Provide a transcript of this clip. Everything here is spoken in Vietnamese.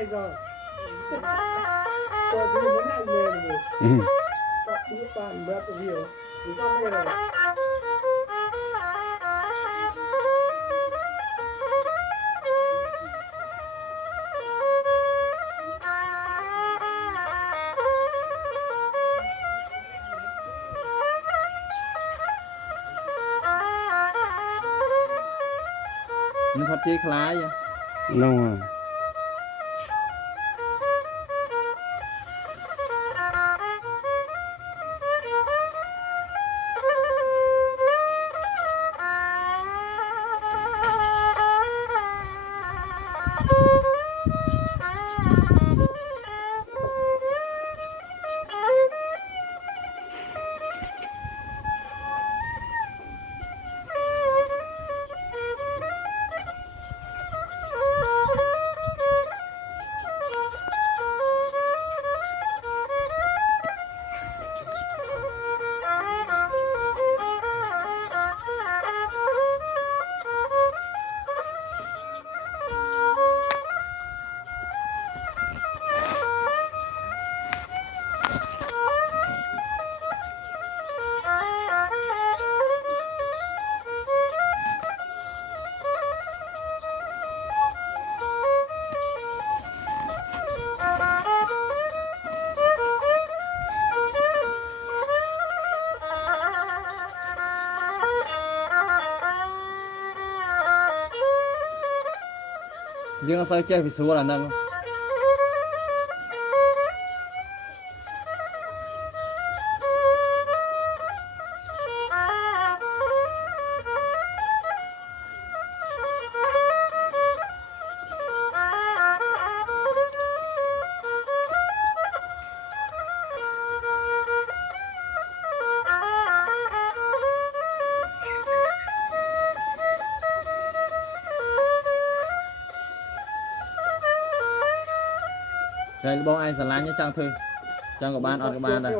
ngay rồi tôi thì muốn ngay về rồi các bữa toàn bữa tôi hiểu thì con đây rồi nó phát chế khá vậy no dương sao chơi phải xua là nâng đây bông anh sẵn láng nhé trang thư trang của bạn ở của bạn đây